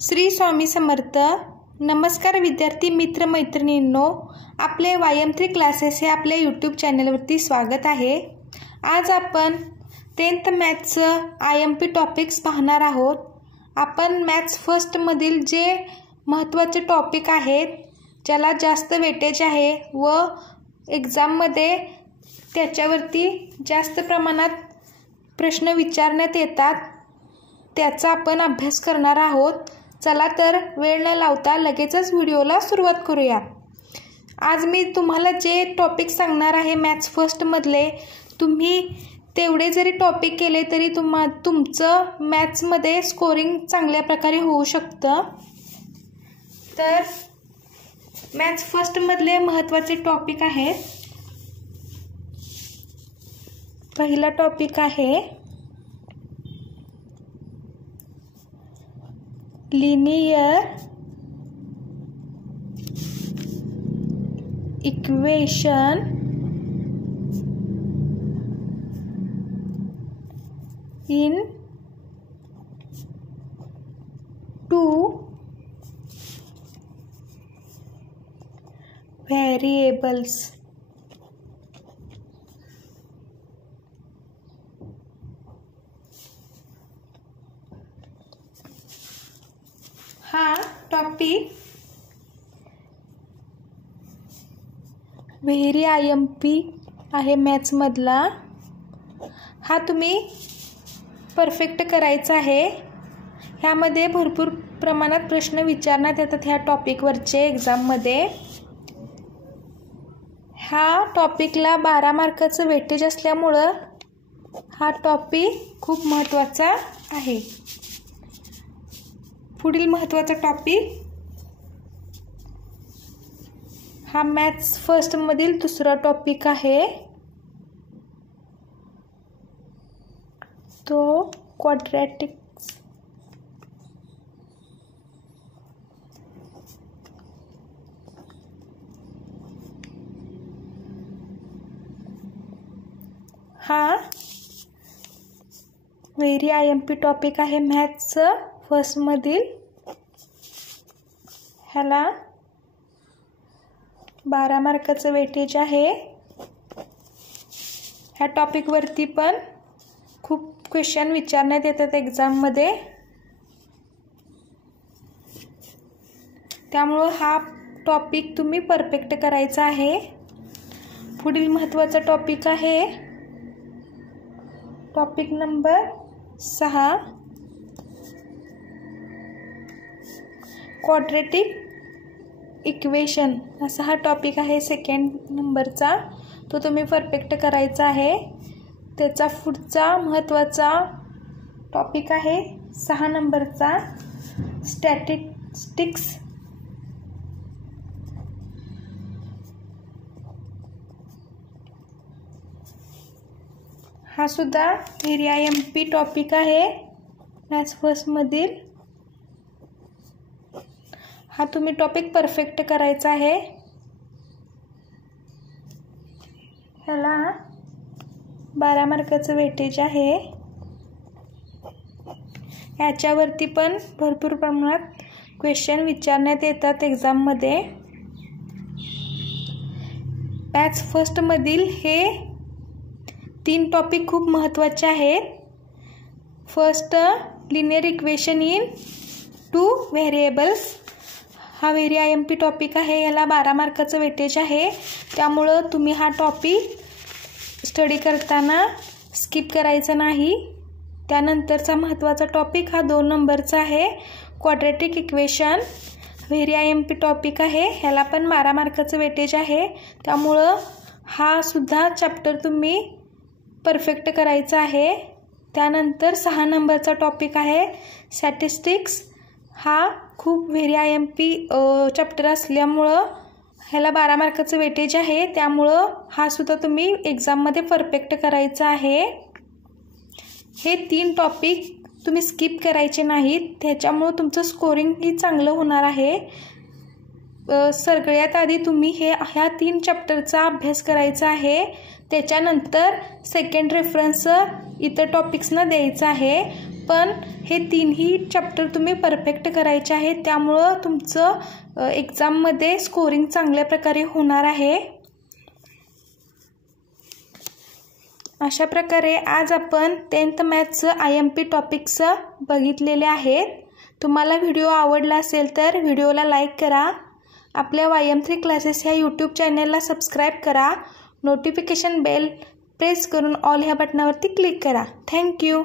श्री स्वामी समर्थ. नमस्कार विद्यार्थी मित्र मैत्रिणींनो, आपले YM3 क्लासेस हे आपल्या यूट्यूब चॅनलवरती स्वागत आहे. आज आपण 10th मॅथ्सचं IMP टॉपिक्स पाहणार आहोत. आपण मॅथ्स फर्स्टमधील जे महत्त्वाचे टॉपिक आहेत, ज्याला जास्त वेटेज आहे व एक्झाममध्ये त्याच्यावरती जास्त प्रमाणात प्रश्न विचारण्यात येतात, त्याचा आपण अभ्यास करणार आहोत. चला तर वेळ न लावता लगेचच व्हिडिओला सुरुवात करूया. आज मी तुम्हाला जे टॉपिक सांगणार आहे मॅथ्स फर्स्टमधले, तुम्ही तेवढे जरी टॉपिक केले तरी तुमचं मॅथ्समध्ये स्कोरिंग चांगल्या प्रकारे होऊ शकतं. तर मॅथ्स फर्स्टमधले महत्त्वाचे टॉपिक आहेत. पहिला टॉपिक आहे लिनियर इक्वेशन इन 2 variables. हा टॉपिक व्हेरी IMP आहे मॅथ्समधला. हा तुम्ही परफेक्ट करायचा आहे. ह्यामध्ये भरपूर प्रमाणात प्रश्न विचारण्यात येतात ह्या टॉपिकवरचे एक्झाममध्ये. ह्या टॉपिकला 12 मार्काचं वेटेज असल्यामुळं हा टॉपिक खूप महत्त्वाचा आहे. पुढील महत्त्वाचा टॉपिक हा मॅथ्स फर्स्टमधील दुसरा टॉपिक आहे, तो क्वाड्रॅटिक्स. हा व्हेरी IMP टॉपिक आहे मॅथ्सचं फर्स्टमधील. ह्याला 12 मार्काचं वेटेज आहे. ह्या टॉपिकवरती पण खूप क्वेश्चन विचारण्यात येतात एक्झाममध्ये, त्यामुळं हा टॉपिक तुम्ही परफेक्ट करायचा आहे. पुढील महत्त्वाचा टॉपिक आहे टॉपिक नंबर 6, क्वाड्रॅटिक इक्वेशन. असा हा टॉपिक आहे सेकंड नंबरचा. तो तुम्ही परफेक्ट करायचा आहे. त्याचा पुढचा महत्त्वाचा टॉपिक आहे 6 नंबरचा, स्टॅटिस्टिक्स. हा सुद्धा व्हेरी IMP टॉपिक आहे मॅथ्स फर्स्टमधील. हा तुम्ही टॉपिक परफेक्ट करायचा आहे. ह्याला 12 मार्काचं वेटेज आहे. याच्यावरती पण भरपूर प्रमाणात क्वेश्चन विचारण्यात येतात एक्झाममध्ये. मॅथ्स फर्स्टमधील हे 3 टॉपिक खूप महत्त्वाचे आहेत. First, linear equation in 2 variables. हा व्हेरी IMP टॉपिक आहे. याला 12 मार्काचं वेटेज आहे. त्यामुळं तुम्ही हा टॉपिक स्टडी करताना स्किप करायचा नाही. त्यानंतरचा महत्त्वाचा टॉपिक हा 2 नंबरचा आहे, quadratic equation. Very IMP topic आहे. ह्याला पण 12 मार्काचं वेटेज आहे. त्यामुळं हा सुद्धा चॅप्टर तुम्ही परफेक्ट करायचा आहे. त्यानंतर 6 नंबरचा टॉपिक आहे स्टॅटिस्टिक्स. हा खूप व्हेरी IMP चॅप्टर असल्यामुळं ह्याला 12 मार्काचं वेटेज आहे. त्यामुळं हा सुद्धा तुम्ही एक्झाममध्ये परफेक्ट करायचा आहे. हे 3 टॉपिक तुम्ही स्किप करायचे नाहीत, त्याच्यामुळं तुमचं स्कोरिंगही चांगलं होणार आहे. सगळ्यात आधी तुम्ही ह्या 3 चॅप्टरचा अभ्यास करायचा आहे. त्याच्यानंतर सेकंड रेफरन्स इतर टॉपिक्सना द्यायचा आहे. पण हे तीनही चॅप्टर तुम्ही परफेक्ट करायचे आहेत, त्यामुळं तुमचं एक्झाममध्ये स्कोरिंग चांगल्या प्रकारे होणार आहे. अशा प्रकारे आज आपण 10th मॅथ्सचं IMP टॉपिक्स बघितलेले आहेत. तुम्हाला व्हिडिओ आवडला असेल तर व्हिडिओला लाईक करा. आपल्या YM3 क्लासेस ह्या यूट्यूब चॅनलला सबस्क्राईब करा. नोटिफिकेशन बेल प्रेस करून ऑल ह्या बटनावरती क्लिक करा. थँक्यू.